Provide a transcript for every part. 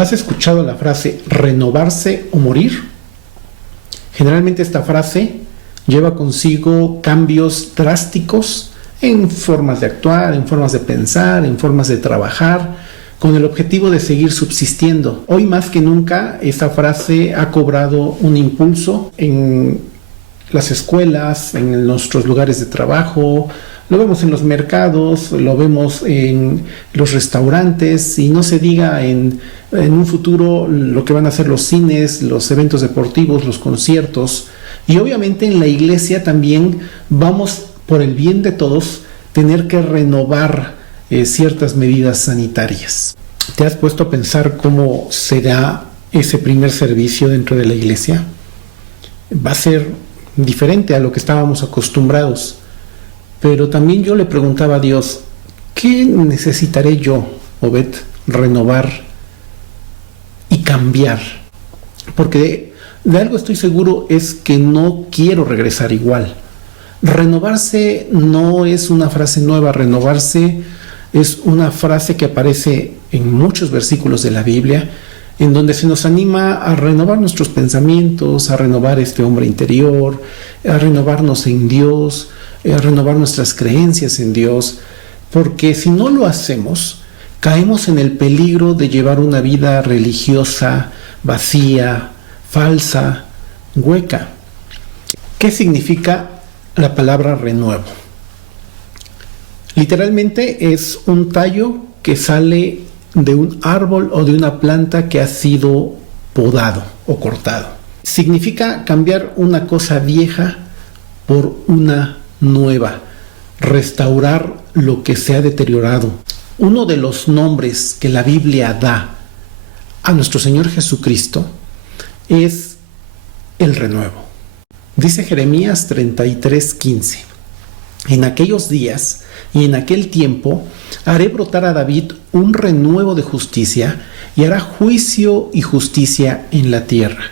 ¿Has escuchado la frase renovarse o morir? Generalmente esta frase lleva consigo cambios drásticos en formas de actuar, en formas de pensar, en formas de trabajar, con el objetivo de seguir subsistiendo. Hoy más que nunca esta frase ha cobrado un impulso en las escuelas, en nuestros lugares de trabajo. Lo vemos en los mercados, lo vemos en los restaurantes y no se diga en un futuro lo que van a ser los cines, los eventos deportivos, los conciertos. Y obviamente en la iglesia también vamos, por el bien de todos, tener que renovar ciertas medidas sanitarias. ¿Te has puesto a pensar cómo será ese primer servicio dentro de la iglesia? Va a ser diferente a lo que estábamos acostumbrados. Pero también yo le preguntaba a Dios, ¿qué necesitaré yo, Obed, renovar y cambiar? Porque de algo estoy seguro, es que no quiero regresar igual. Renovarse no es una frase nueva, renovarse es una frase que aparece en muchos versículos de la Biblia, en donde se nos anima a renovar nuestros pensamientos, a renovar este hombre interior, a renovarnos en Dios, a renovar nuestras creencias en Dios, porque si no lo hacemos, caemos en el peligro de llevar una vida religiosa, vacía, falsa, hueca. ¿Qué significa la palabra renuevo? Literalmente es un tallo que sale de un árbol o de una planta que ha sido podado o cortado. Significa cambiar una cosa vieja por una nueva, restaurar lo que se ha deteriorado. Uno de los nombres que la Biblia da a nuestro Señor Jesucristo es el renuevo. Dice Jeremías 33:15: en aquellos días y en aquel tiempo haré brotar a David un renuevo de justicia y hará juicio y justicia en la tierra.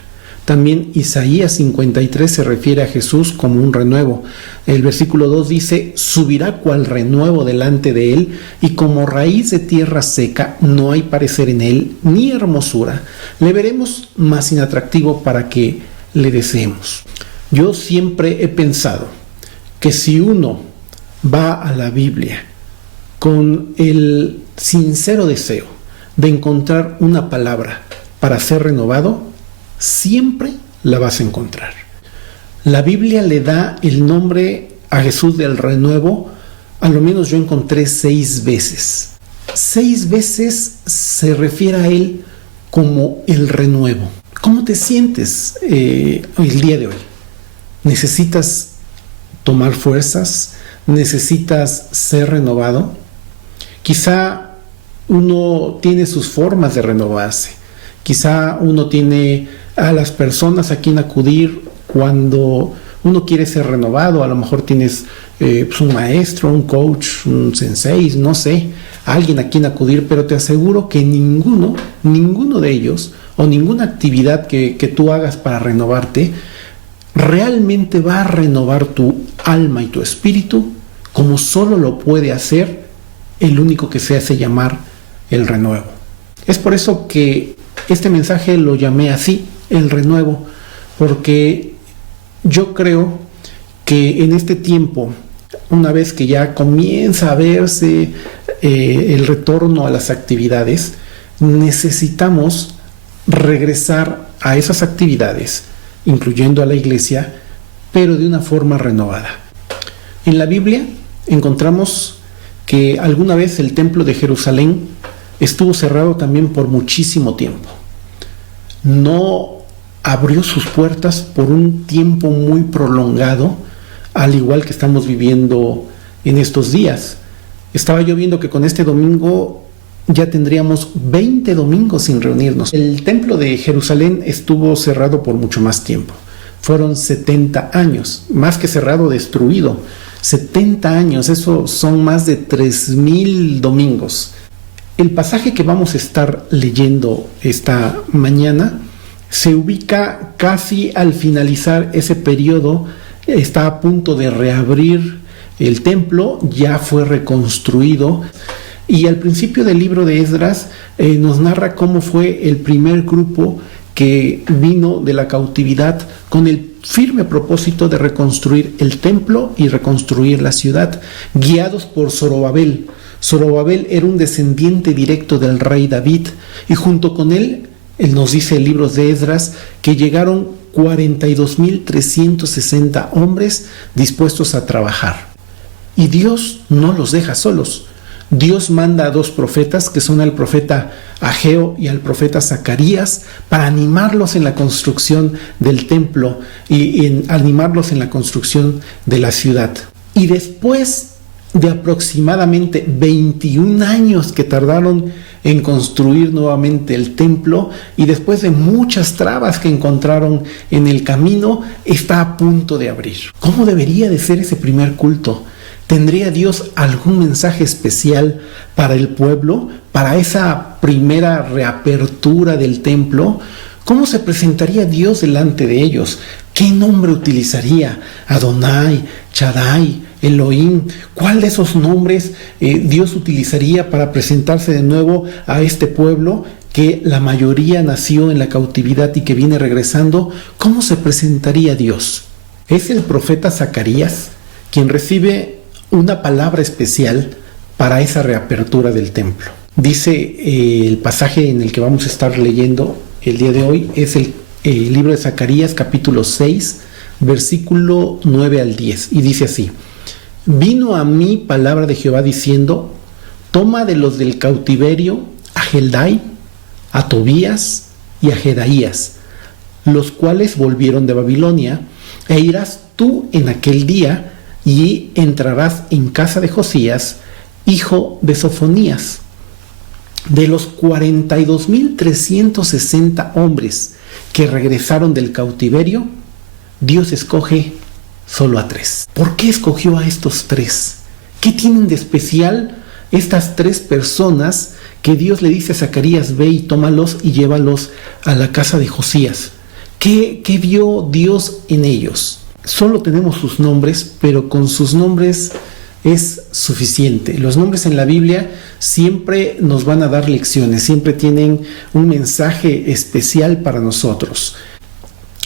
También Isaías 53 se refiere a Jesús como un renuevo. El versículo 2 dice: subirá cual renuevo delante de él, y como raíz de tierra seca, no hay parecer en él, ni hermosura. Le veremos más inatractivo para que le deseemos. Yo siempre he pensado que si uno va a la Biblia con el sincero deseo de encontrar una palabra para ser renovado, siempre la vas a encontrar. La Biblia le da el nombre a Jesús del renuevo, a lo menos yo encontré 6 veces. 6 veces se refiere a él como el renuevo. ¿Cómo te sientes el día de hoy? ¿Necesitas tomar fuerzas? ¿Necesitas ser renovado? Quizá uno tiene sus formas de renovarse. Quizá uno tiene a las personas a quien acudir cuando uno quiere ser renovado. A lo mejor tienes un maestro, un coach, un sensei, no sé, alguien a quien acudir, pero te aseguro que ninguno de ellos o ninguna actividad que tú hagas para renovarte realmente va a renovar tu alma y tu espíritu como solo lo puede hacer el único que se hace llamar el renuevo. Es por eso que este mensaje lo llamé así, el renuevo, porque yo creo que en este tiempo, una vez que ya comienza a verse el retorno a las actividades, necesitamos regresar a esas actividades, incluyendo a la iglesia, pero de una forma renovada. En la Biblia encontramos que alguna vez el templo de Jerusalén estuvo cerrado también por muchísimo tiempo. No abrió sus puertas por un tiempo muy prolongado, al igual que estamos viviendo en estos días. Estaba yo viendo que con este domingo ya tendríamos 20 domingos sin reunirnos. El templo de Jerusalén estuvo cerrado por mucho más tiempo. Fueron 70 años, más que cerrado, destruido. 70 años, eso son más de 3,000 domingos. El pasaje que vamos a estar leyendo esta mañana se ubica casi al finalizar ese periodo. Está a punto de reabrir el templo, ya fue reconstruido. Y al principio del libro de Esdras nos narra cómo fue el primer grupo que vino de la cautividad con el firme propósito de reconstruir el templo y reconstruir la ciudad, guiados por Zorobabel. Zorobabel era un descendiente directo del rey David, y junto con él nos dice el libro de Esdras que llegaron 42,360 hombres dispuestos a trabajar. Y Dios no los deja solos. Dios manda a 2 profetas, que son al profeta Ageo y al profeta Zacarías, para animarlos en la construcción del templo y animarlos en la construcción de la ciudad. Y después de aproximadamente 21 años que tardaron en construir nuevamente el templo, y después de muchas trabas que encontraron en el camino, está a punto de abrir. ¿Cómo debería de ser ese primer culto? ¿Tendría Dios algún mensaje especial para el pueblo, para esa primera reapertura del templo? ¿Cómo se presentaría Dios delante de ellos? ¿Qué nombre utilizaría? Adonai, Shaddai, Elohim. ¿Cuál de esos nombres Dios utilizaría para presentarse de nuevo a este pueblo que la mayoría nació en la cautividad y que viene regresando? ¿Cómo se presentaría Dios? Es el profeta Zacarías quien recibe una palabra especial para esa reapertura del templo. Dice el pasaje en el que vamos a estar leyendo el día de hoy, es el libro de Zacarías, capítulo 6, versículo 9 al 10, y dice así: Vino a mí palabra de Jehová diciendo, toma de los del cautiverio a Heldai, a Tobías y a Jedaías, los cuales volvieron de Babilonia, e irás tú en aquel día y entrarás en casa de Josías, hijo de Sofonías. De los 42,360 hombres que regresaron del cautiverio, Dios escoge solo a 3. ¿Por qué escogió a estos 3? ¿Qué tienen de especial estas 3 personas que Dios le dice a Zacarías, ve y tómalos y llévalos a la casa de Josías? ¿Qué vio Dios en ellos? Solo tenemos sus nombres, pero con sus nombres es suficiente. Los nombres en la Biblia siempre nos van a dar lecciones, siempre tienen un mensaje especial para nosotros.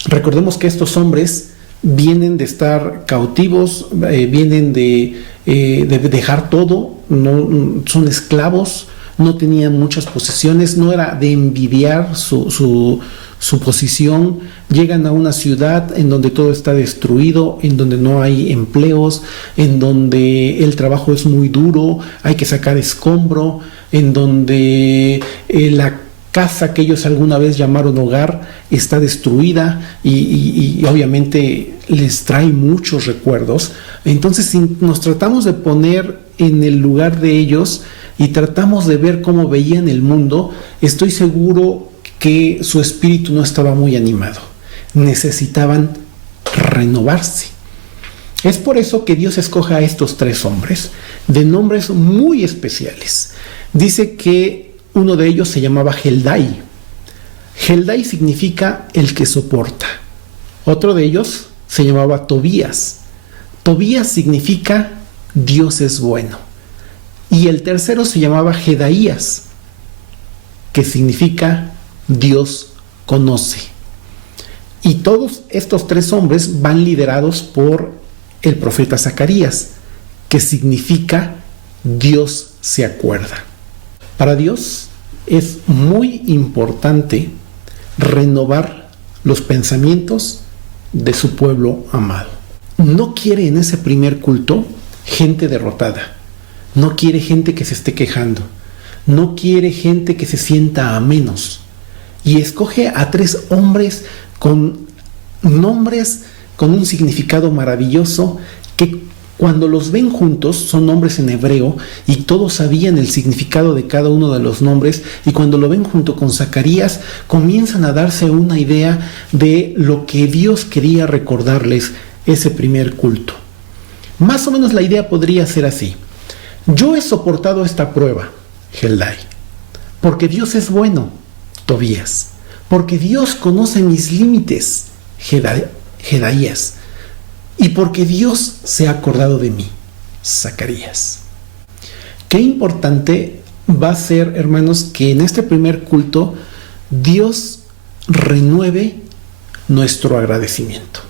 Recordemos que estos hombres vienen de estar cautivos, vienen de dejar todo, no, son esclavos, no tenían muchas posesiones, no era de envidiar su posición. Llegan a una ciudad en donde todo está destruido, en donde no hay empleos, en donde el trabajo es muy duro, hay que sacar escombro, en donde la casa que ellos alguna vez llamaron hogar está destruida y obviamente les trae muchos recuerdos. Entonces, si nos tratamos de poner en el lugar de ellos y tratamos de ver cómo veían el mundo, estoy seguro que su espíritu no estaba muy animado. Necesitaban renovarse. Es por eso que Dios escoge a estos 3 hombres de nombres muy especiales. Dice que uno de ellos se llamaba Heldai. Heldai significa el que soporta. Otro de ellos se llamaba Tobías. Tobías significa Dios es bueno. Y el tercero se llamaba Jedaías, que significa Dios conoce. Y todos estos 3 hombres van liderados por el profeta Zacarías, que significa Dios se acuerda. Para Dios es muy importante renovar los pensamientos de su pueblo amado. No quiere en ese primer culto gente derrotada. No quiere gente que se esté quejando. No quiere gente que se sienta a menos. Y escoge a 3 hombres con nombres con un significado maravilloso, que cuando los ven juntos son nombres en hebreo y todos sabían el significado de cada uno de los nombres, y cuando lo ven junto con Zacarías comienzan a darse una idea de lo que Dios quería recordarles ese primer culto. Más o menos la idea podría ser así: yo he soportado esta prueba, Heldai, porque Dios es bueno, Tobías, porque Dios conoce mis límites, Jedaías, y porque Dios se ha acordado de mí, Zacarías. Qué importante va a ser, hermanos, que en este primer culto Dios renueve nuestro agradecimiento.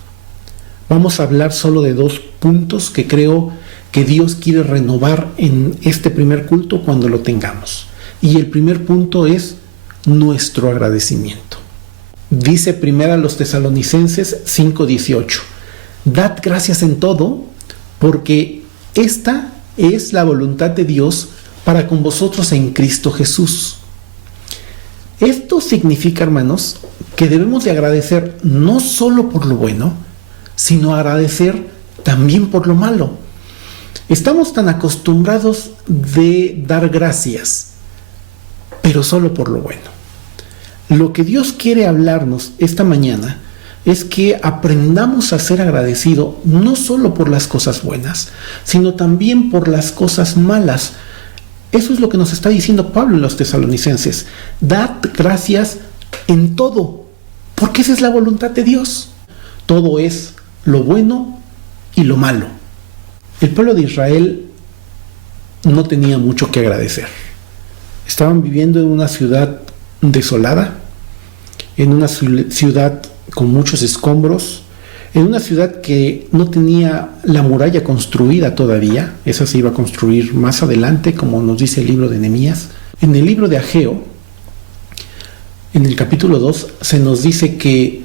Vamos a hablar solo de 2 puntos que creo que Dios quiere renovar en este primer culto cuando lo tengamos. Y el primer punto es nuestro agradecimiento. Dice primero a los Tesalonicenses 5:18: Dad gracias en todo, porque esta es la voluntad de Dios para con vosotros en Cristo Jesús. Esto significa, hermanos, que debemos de agradecer no solo por lo bueno, sino agradecer también por lo malo. Estamos tan acostumbrados de dar gracias, pero solo por lo bueno. Lo que Dios quiere hablarnos esta mañana es que aprendamos a ser agradecidos no solo por las cosas buenas, sino también por las cosas malas. Eso es lo que nos está diciendo Pablo en los Tesalonicenses. Dad gracias en todo, porque esa es la voluntad de Dios. Todo es lo bueno y lo malo. El pueblo de Israel no tenía mucho que agradecer. Estaban viviendo en una ciudad desolada, en una ciudad con muchos escombros, en una ciudad que no tenía la muralla construida todavía. Esa se iba a construir más adelante, como nos dice el libro de Nehemías. En el libro de Ageo, en el capítulo 2, se nos dice que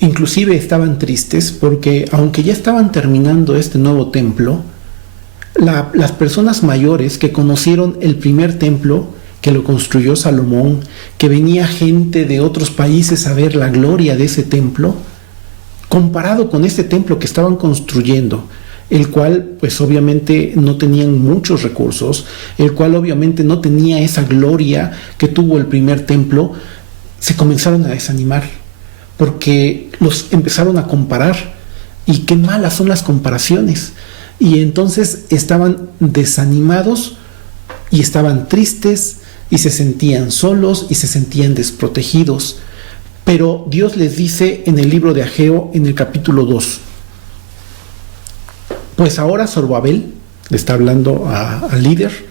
inclusive estaban tristes porque aunque ya estaban terminando este nuevo templo, las personas mayores que conocieron el primer templo que lo construyó Salomón, que venía gente de otros países a ver la gloria de ese templo, comparado con este templo que estaban construyendo, el cual pues obviamente no tenían muchos recursos, el cual obviamente no tenía esa gloria que tuvo el primer templo, se comenzaron a desanimar, porque los empezaron a comparar, y qué malas son las comparaciones, y entonces estaban desanimados, y estaban tristes, y se sentían solos, y se sentían desprotegidos. Pero Dios les dice en el libro de Ageo, en el capítulo 2, pues ahora Zorobabel, le está hablando al líder,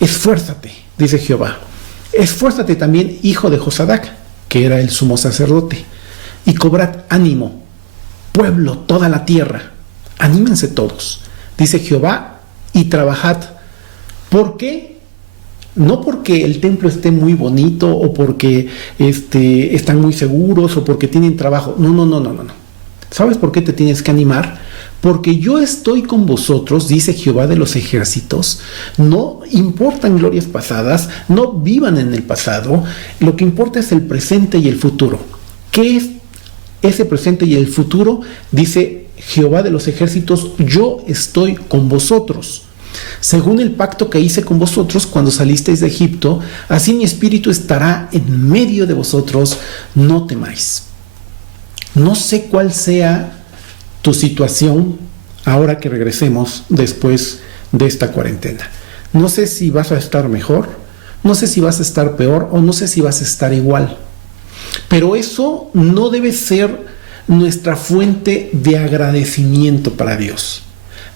esfuérzate, dice Jehová, esfuérzate también, hijo de Josadac, que era el sumo sacerdote, y cobrad ánimo, pueblo, toda la tierra, anímense todos, dice Jehová, y trabajad. ¿Por qué? No porque el templo esté muy bonito o porque están muy seguros o porque tienen trabajo. No. ¿Sabes por qué te tienes que animar? Porque yo estoy con vosotros, dice Jehová de los ejércitos. No importan glorias pasadas, no vivan en el pasado. Lo que importa es el presente y el futuro. ¿Qué es ese presente y el futuro? Dice Jehová de los ejércitos, yo estoy con vosotros. Según el pacto que hice con vosotros cuando salisteis de Egipto, así mi espíritu estará en medio de vosotros, no temáis. No sé cuál sea tu situación ahora que regresemos después de esta cuarentena. No sé si vas a estar mejor, no sé si vas a estar peor o no sé si vas a estar igual. Pero eso no debe ser nuestra fuente de agradecimiento para Dios.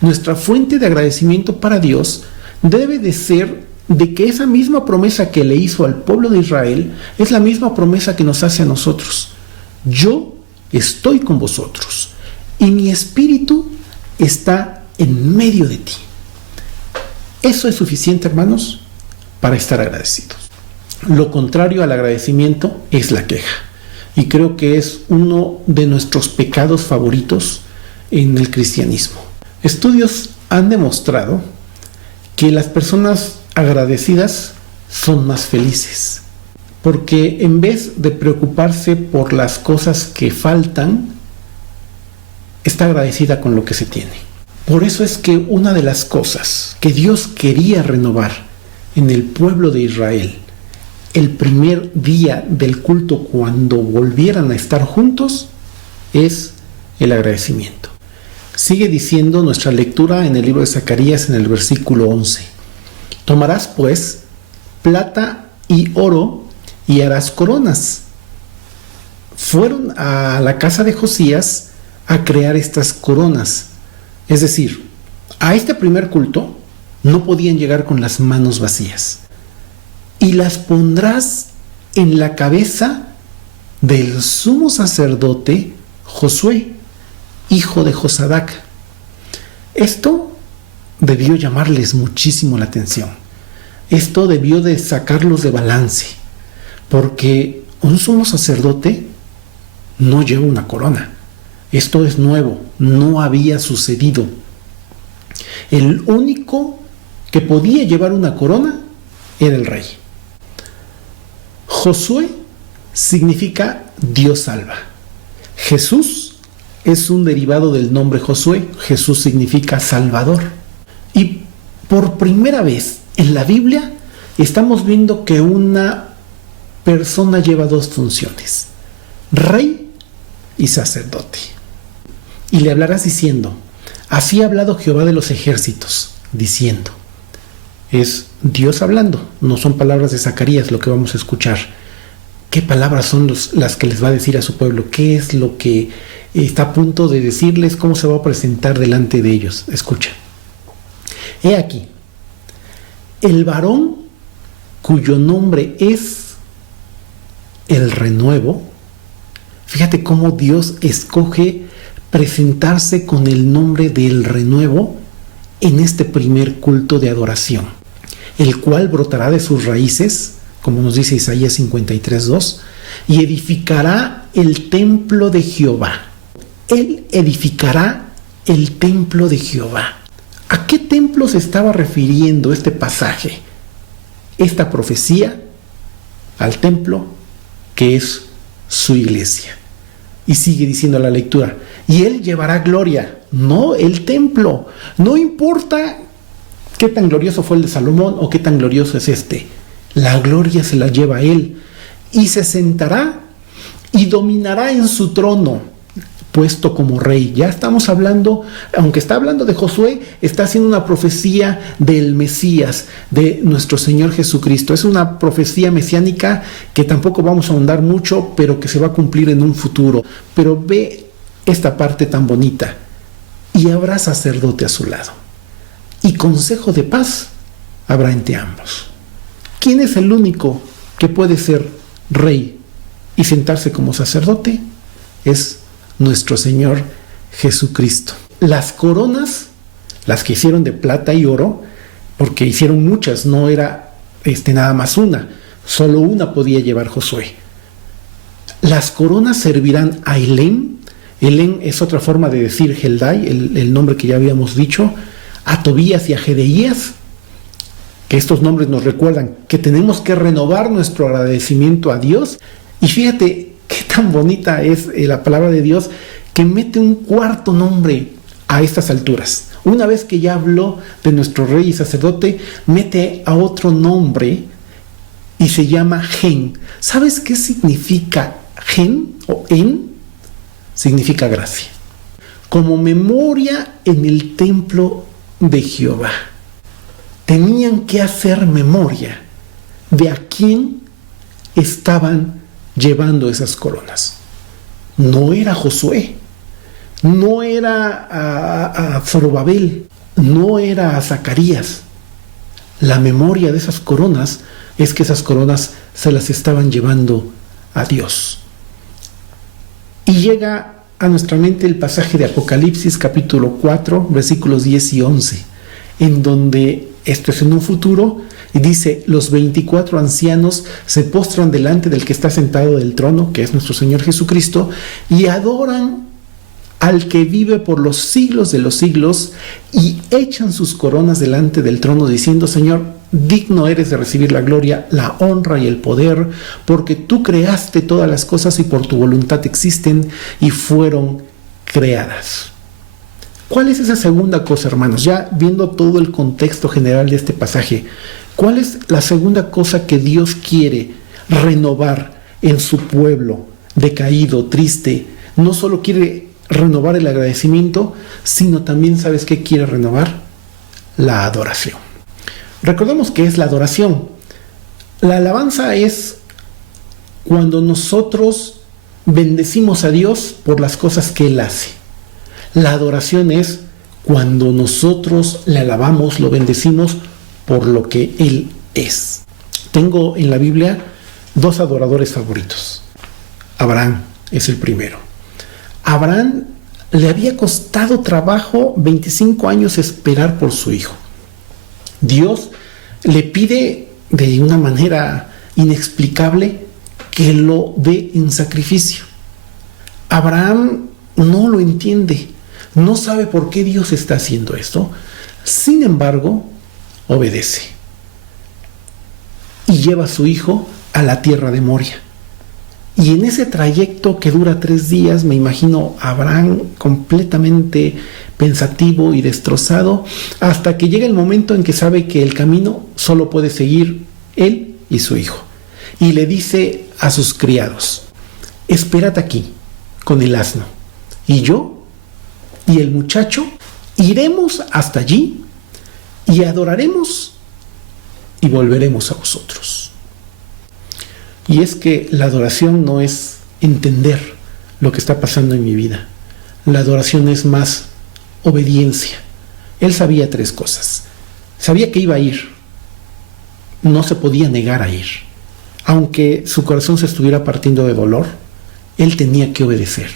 Nuestra fuente de agradecimiento para Dios debe de ser de que esa misma promesa que le hizo al pueblo de Israel es la misma promesa que nos hace a nosotros. Yo estoy con vosotros y mi espíritu está en medio de ti. Eso es suficiente, hermanos, para estar agradecidos. Lo contrario al agradecimiento es la queja. Y creo que es uno de nuestros pecados favoritos en el cristianismo. Estudios han demostrado que las personas agradecidas son más felices, porque en vez de preocuparse por las cosas que faltan, está agradecida con lo que se tiene. Por eso es que una de las cosas que Dios quería renovar en el pueblo de Israel, el primer día del culto cuando volvieran a estar juntos, es el agradecimiento. Sigue diciendo nuestra lectura en el libro de Zacarías en el versículo 11. Tomarás pues plata y oro y harás coronas. Fueron a la casa de Josías a crear estas coronas. Es decir, a este primer culto no podían llegar con las manos vacías. Y las pondrás en la cabeza del sumo sacerdote Josué, hijo de Josadac. Esto debió llamarles muchísimo la atención. Esto debió de sacarlos de balance, porque un sumo sacerdote no lleva una corona. Esto es nuevo, no había sucedido. El único que podía llevar una corona era el rey. Josué significa Dios salva. Jesús es un derivado del nombre Josué. Jesús significa Salvador. Y por primera vez en la Biblia estamos viendo que una persona lleva dos funciones: rey y sacerdote. Y le hablarás diciendo: así ha hablado Jehová de los ejércitos, diciendo. Es Dios hablando, no son palabras de Zacarías lo que vamos a escuchar. ¿Qué palabras son las que les va a decir a su pueblo? ¿Qué es lo que está a punto de decirles? ¿Cómo se va a presentar delante de ellos? Escucha. He aquí, el varón cuyo nombre es el renuevo. Fíjate cómo Dios escoge presentarse con el nombre del renuevo en este primer culto de adoración, el cual brotará de sus raíces, como nos dice Isaías 53:2, y edificará el templo de Jehová. Él edificará el templo de Jehová. ¿A qué templo se estaba refiriendo este pasaje? Esta profecía al templo que es su iglesia. Y sigue diciendo la lectura: y él llevará gloria, no el templo. No importa qué tan glorioso fue el de Salomón o qué tan glorioso es este. La gloria se la lleva él. Y se sentará y dominará en su trono, puesto como rey. Ya estamos hablando, aunque está hablando de Josué, está haciendo una profecía del Mesías, de nuestro Señor Jesucristo. Es una profecía mesiánica que tampoco vamos a ahondar mucho, pero que se va a cumplir en un futuro. Pero ve esta parte tan bonita: y habrá sacerdote a su lado, y consejo de paz habrá entre ambos. ¿Quién es el único que puede ser rey y sentarse como sacerdote? Es nuestro Señor Jesucristo. Las coronas, las que hicieron de plata y oro, porque hicieron muchas, no era nada más una, solo una podía llevar Josué. Las coronas servirán a Helén. Helén es otra forma de decir Heldai, el nombre que ya habíamos dicho, a Tobías y a Gedeías, que estos nombres nos recuerdan que tenemos que renovar nuestro agradecimiento a Dios. Y fíjate qué tan bonita es la palabra de Dios, que mete un cuarto nombre a estas alturas. Una vez que ya habló de nuestro rey y sacerdote, mete a otro nombre y se llama Gen. ¿Sabes qué significa Gen o En? Significa gracia. Como memoria en el templo de Jehová. Tenían que hacer memoria de a quién estaban llevando esas coronas. No era Josué, no era a Zorobabel, no era a Zacarías. La memoria de esas coronas es que esas coronas se las estaban llevando a Dios. Y llega a nuestra mente el pasaje de Apocalipsis capítulo 4, versículos 10 y 11, en donde, esto es en un futuro, y dice: los 24 ancianos se postran delante del que está sentado del trono, que es nuestro Señor Jesucristo, y adoran al que vive por los siglos de los siglos, y echan sus coronas delante del trono, diciendo: Señor, digno eres de recibir la gloria, la honra y el poder, porque tú creaste todas las cosas y por tu voluntad existen y fueron creadas. ¿Cuál es esa segunda cosa, hermanos? Ya viendo todo el contexto general de este pasaje, ¿cuál es la segunda cosa que Dios quiere renovar en su pueblo decaído, triste? No solo quiere renovar el agradecimiento, sino también, ¿sabes qué quiere renovar? La adoración. Recordemos qué es la adoración. La alabanza es cuando nosotros bendecimos a Dios por las cosas que Él hace. La adoración es cuando nosotros le alabamos, lo bendecimos por lo que Él es. Tengo en la Biblia 2 adoradores favoritos. Abraham es el primero. Abraham le había costado trabajo 25 años esperar por su hijo. Dios le pide de una manera inexplicable que lo dé en sacrificio. Abraham no lo entiende, no sabe por qué Dios está haciendo esto. Sin embargo, obedece y lleva a su hijo a la tierra de Moria. Y en ese trayecto que dura 3 días, me imagino a Abraham completamente pensativo y destrozado, hasta que llega el momento en que sabe que el camino solo puede seguir él y su hijo. Y le dice a sus criados: espérate aquí con el asno, y yo y el muchacho iremos hasta allí y adoraremos y volveremos a vosotros. Y es que la adoración no es entender lo que está pasando en mi vida. La adoración es más obediencia. Él sabía 3 cosas. Sabía que iba a ir. No se podía negar a ir. Aunque su corazón se estuviera partiendo de dolor, él tenía que obedecer.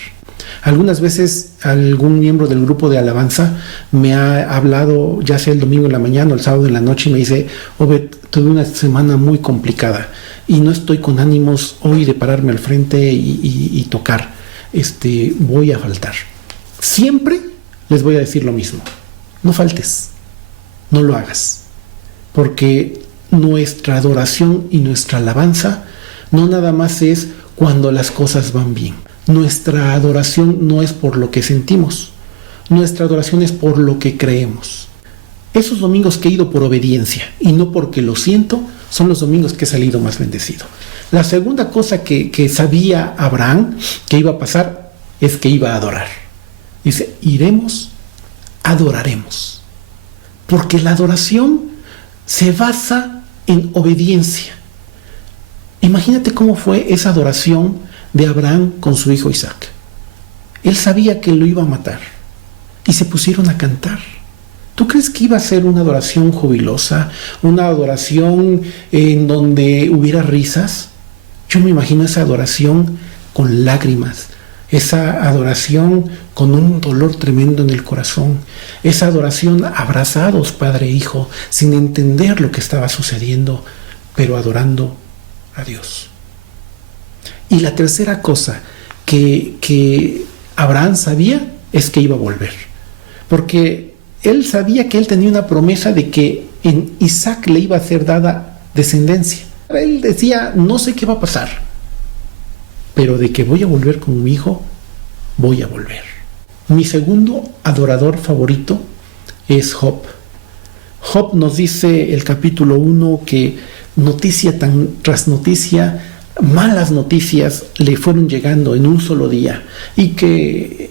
Algunas veces algún miembro del grupo de alabanza me ha hablado, ya sea el domingo en la mañana o el sábado en la noche, y me dice: Obed, tuve una semana muy complicada y no estoy con ánimos hoy de pararme al frente y tocar. Voy a faltar. Siempre les voy a decir lo mismo: no faltes, no lo hagas, porque nuestra adoración y nuestra alabanza no nada más es cuando las cosas van bien. Nuestra adoración no es por lo que sentimos, nuestra adoración es por lo que creemos. Esos domingos que he ido por obediencia y no porque lo siento, son los domingos que he salido más bendecido. La segunda cosa que sabía Abraham que iba a pasar es que iba a adorar. Dice: iremos, adoraremos. Porque la adoración se basa en obediencia. Imagínate cómo fue esa adoración de Abraham con su hijo Isaac. Él sabía que lo iba a matar y se pusieron a cantar. ¿Tú crees que iba a ser una adoración jubilosa, una adoración en donde hubiera risas? Yo me imagino esa adoración con lágrimas, esa adoración con un dolor tremendo en el corazón, esa adoración abrazados, padre e hijo, sin entender lo que estaba sucediendo, pero adorando a Dios. Y la tercera cosa que Abraham sabía es que iba a volver, porque él sabía que él tenía una promesa de que en Isaac le iba a ser dada descendencia. Él decía: no sé qué va a pasar, pero de que voy a volver con mi hijo, voy a volver. Mi segundo adorador favorito es Job. Job nos dice el capítulo 1 que noticia tras noticia, malas noticias le fueron llegando en un solo día, y que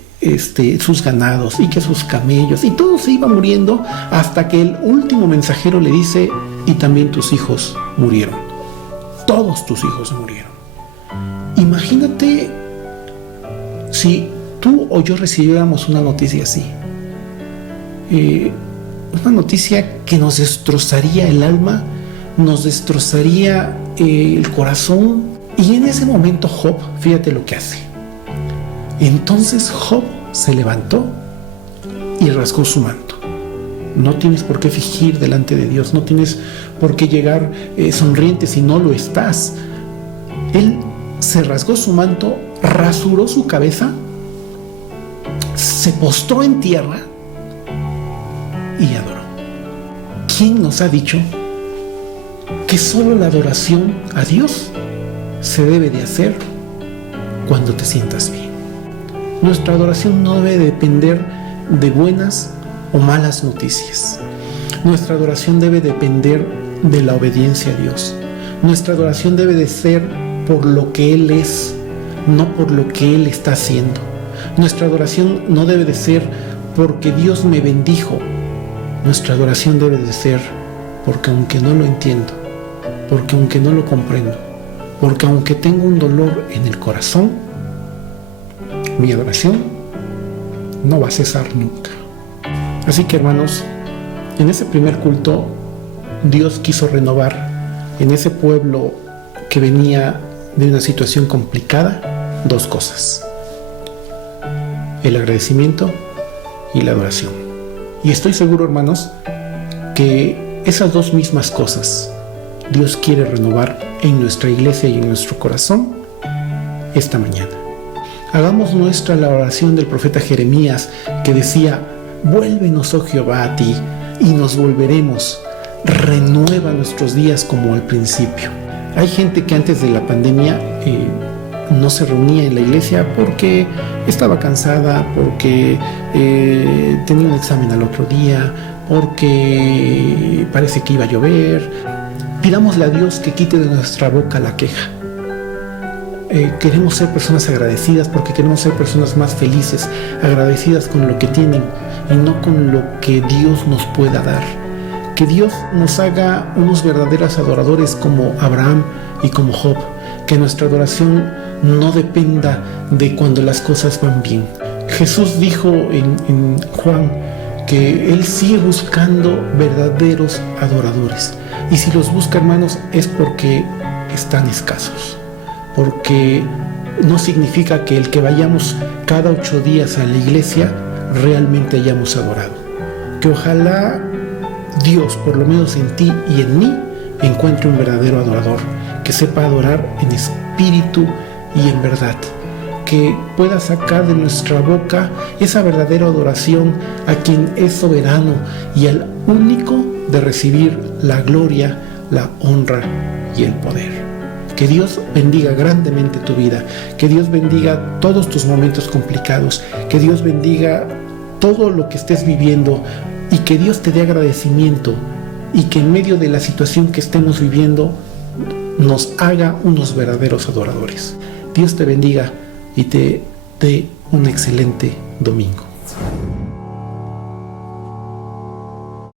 sus ganados y que sus camellos y todo se iba muriendo, hasta que el último mensajero le dice: y también tus hijos murieron, todos tus hijos murieron. Imagínate si tú o yo recibiéramos una noticia así, una noticia que nos destrozaría el alma, nos destrozaría el corazón. Y en ese momento Job, fíjate lo que hace. Entonces Job se levantó y rasgó su manto. No tienes por qué fingir delante de Dios, no tienes por qué llegar sonriente si no lo estás. Él se rasgó su manto, rasuró su cabeza, se postró en tierra y adoró. ¿Quién nos ha dicho que solo la adoración a Dios se debe de hacer cuando te sientas bien? Nuestra adoración no debe depender de buenas o malas noticias. Nuestra adoración debe depender de la obediencia a Dios. Nuestra adoración debe de ser por lo que Él es, no por lo que Él está haciendo. Nuestra adoración no debe de ser porque Dios me bendijo. Nuestra adoración debe de ser porque aunque no lo entiendo, porque aunque no lo comprendo, porque aunque tengo un dolor en el corazón, mi adoración no va a cesar nunca. Así que, hermanos, en ese primer culto, Dios quiso renovar en ese pueblo que venía de una situación complicada dos cosas: el agradecimiento y la adoración. Y estoy seguro, hermanos, que esas dos mismas cosas Dios quiere renovar en nuestra iglesia y en nuestro corazón esta mañana. Hagamos nuestra la oración del profeta Jeremías, que decía: vuélvenos, oh Jehová, a ti, y nos volveremos. Renueva nuestros días como al principio. Hay gente que antes de la pandemia no se reunía en la iglesia porque estaba cansada, porque tenía un examen al otro día, porque parece que iba a llover. Pidámosle a Dios que quite de nuestra boca la queja. Queremos ser personas agradecidas porque queremos ser personas más felices, agradecidas con lo que tienen y no con lo que Dios nos pueda dar. Que Dios nos haga unos verdaderos adoradores como Abraham y como Job. Que nuestra adoración no dependa de cuando las cosas van bien. Jesús dijo en Juan que Él sigue buscando verdaderos adoradores. Y si los busca, hermanos, es porque están escasos. Porque no significa que el que vayamos cada 8 días a la iglesia realmente hayamos adorado. Que ojalá Dios, por lo menos en ti y en mí, encuentre un verdadero adorador, que sepa adorar en espíritu y en verdad, que pueda sacar de nuestra boca esa verdadera adoración a quien es soberano y al único de recibir la gloria, la honra y el poder. Que Dios bendiga grandemente tu vida, que Dios bendiga todos tus momentos complicados, que Dios bendiga todo lo que estés viviendo y que Dios te dé agradecimiento y que en medio de la situación que estemos viviendo nos haga unos verdaderos adoradores. Dios te bendiga y te dé un excelente domingo.